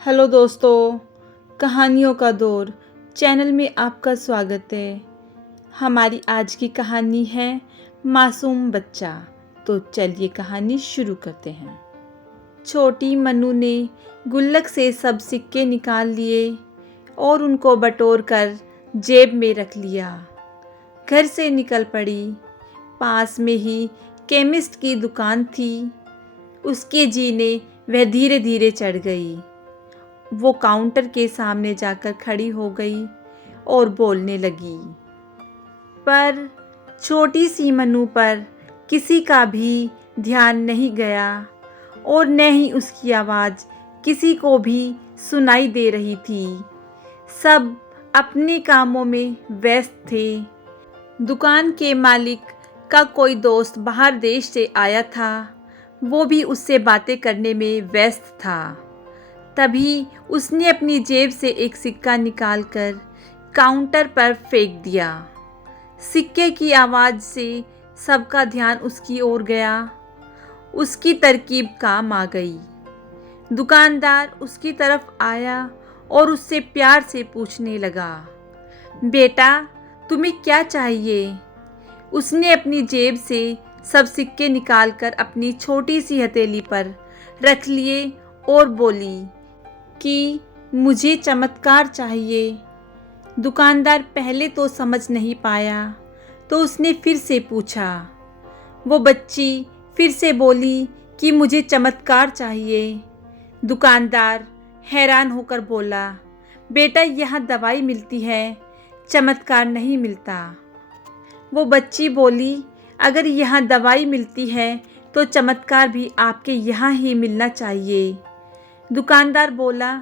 Hello दोस्तों, कहानियों का दौर चैनल में आपका स्वागत है। हमारी आज की कहानी है मासूम बच्चा। तो चलिए कहानी शुरू करते हैं। छोटी मन्नू ने गुल्लक से सब सिक्के निकाल लिए और उनको बटोर कर जेब में रख लिया। घर से निकल पड़ी। पास में ही केमिस्ट की दुकान थी। उसके जीने वह धीरे धीरे चढ़ गई। वो काउंटर के सामने जाकर खड़ी हो गई और बोलने लगी, पर छोटी सी मन्नू पर किसी का भी ध्यान नहीं गया और न ही उसकी आवाज़ किसी को भी सुनाई दे रही थी। सब अपने कामों में व्यस्त थे। दुकान के मालिक का कोई दोस्त बाहर देश से आया था। वो भी उससे बातें करने में व्यस्त था। तभी उसने अपनी जेब से एक सिक्का निकालकर काउंटर पर फेंक दिया। सिक्के की आवाज़ से सबका ध्यान उसकी ओर गया। उसकी तरकीब काम आ गई। दुकानदार उसकी तरफ आया और उससे प्यार से पूछने लगा, बेटा तुम्हें क्या चाहिए? उसने अपनी जेब से सब सिक्के निकालकर अपनी छोटी सी हथेली पर रख लिए और बोली कि मुझे चमत्कार चाहिए। दुकानदार पहले तो समझ नहीं पाया, तो उसने फिर से पूछा। वो बच्ची फिर से बोली कि मुझे चमत्कार चाहिए। दुकानदार हैरान होकर बोला, बेटा यहाँ दवाई मिलती है, चमत्कार नहीं मिलता। वो बच्ची बोली, अगर यहाँ दवाई मिलती है तो चमत्कार भी आपके यहाँ ही मिलना चाहिए। दुकानदार बोला,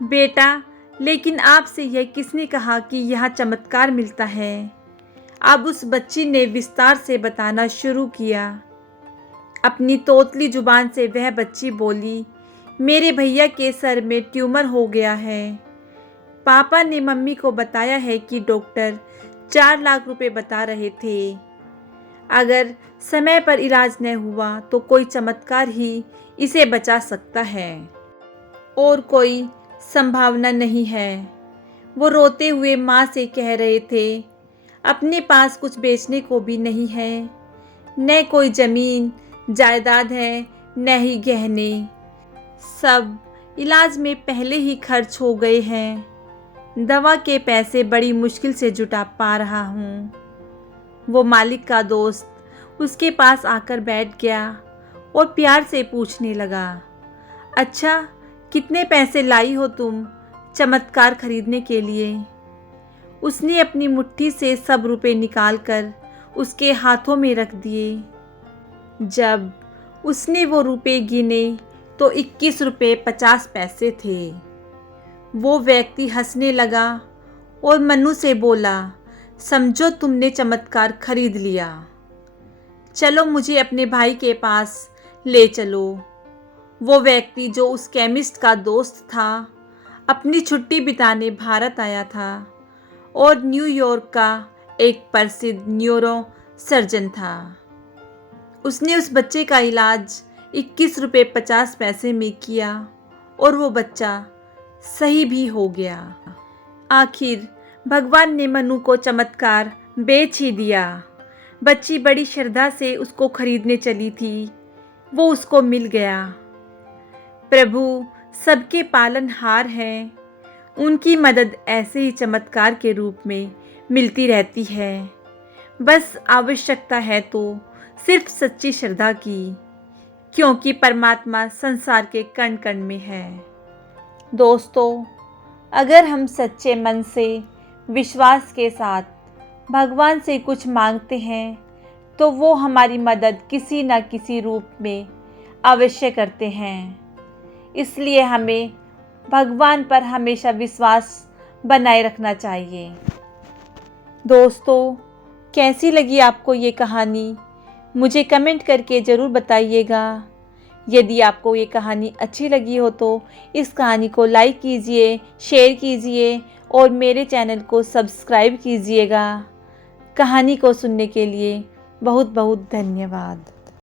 बेटा लेकिन आपसे यह किसने कहा कि यहाँ चमत्कार मिलता है? अब उस बच्ची ने विस्तार से बताना शुरू किया। अपनी तोतली जुबान से वह बच्ची बोली, मेरे भैया के सर में ट्यूमर हो गया है। पापा ने मम्मी को बताया है कि डॉक्टर 4 लाख रुपए बता रहे थे। अगर समय पर इलाज न हुआ तो कोई चमत्कार ही इसे बचा सकता है और कोई संभावना नहीं है। वो रोते हुए माँ से कह रहे थे, अपने पास कुछ बेचने को भी नहीं है, न कोई ज़मीन जायदाद है न ही गहने। सब इलाज में पहले ही खर्च हो गए हैं। दवा के पैसे बड़ी मुश्किल से जुटा पा रहा हूँ। वो मालिक का दोस्त उसके पास आकर बैठ गया और प्यार से पूछने लगा, अच्छा कितने पैसे लाई हो तुम चमत्कार खरीदने के लिए? उसने अपनी मुट्ठी से सब रुपए निकालकर उसके हाथों में रख दिए। जब उसने वो रुपए गिने तो 21 रुपये 50 पैसे थे। वो व्यक्ति हंसने लगा और मन्नू से बोला, समझो तुमने चमत्कार खरीद लिया। चलो मुझे अपने भाई के पास ले चलो। वो व्यक्ति जो उस केमिस्ट का दोस्त था, अपनी छुट्टी बिताने भारत आया था और न्यूयॉर्क का एक प्रसिद्ध न्यूरो सर्जन था। उसने उस बच्चे का इलाज 21 रुपये 50 पैसे में किया और वो बच्चा सही भी हो गया। आखिर भगवान ने मन्नू को चमत्कार बेच ही दिया। बच्ची बड़ी श्रद्धा से उसको खरीदने चली थी, वो उसको मिल गया। प्रभु सबके पालनहार हैं। उनकी मदद ऐसे ही चमत्कार के रूप में मिलती रहती है। बस आवश्यकता है तो सिर्फ सच्ची श्रद्धा की, क्योंकि परमात्मा संसार के कण कण में है। दोस्तों, अगर हम सच्चे मन से विश्वास के साथ भगवान से कुछ मांगते हैं तो वो हमारी मदद किसी न किसी रूप में अवश्य करते हैं। इसलिए हमें भगवान पर हमेशा विश्वास बनाए रखना चाहिए। दोस्तों, कैसी लगी आपको ये कहानी? मुझे कमेंट करके ज़रूर बताइएगा। यदि आपको ये कहानी अच्छी लगी हो तो इस कहानी को लाइक कीजिए, शेयर कीजिए और मेरे चैनल को सब्सक्राइब कीजिएगा। कहानी को सुनने के लिए बहुत बहुत धन्यवाद।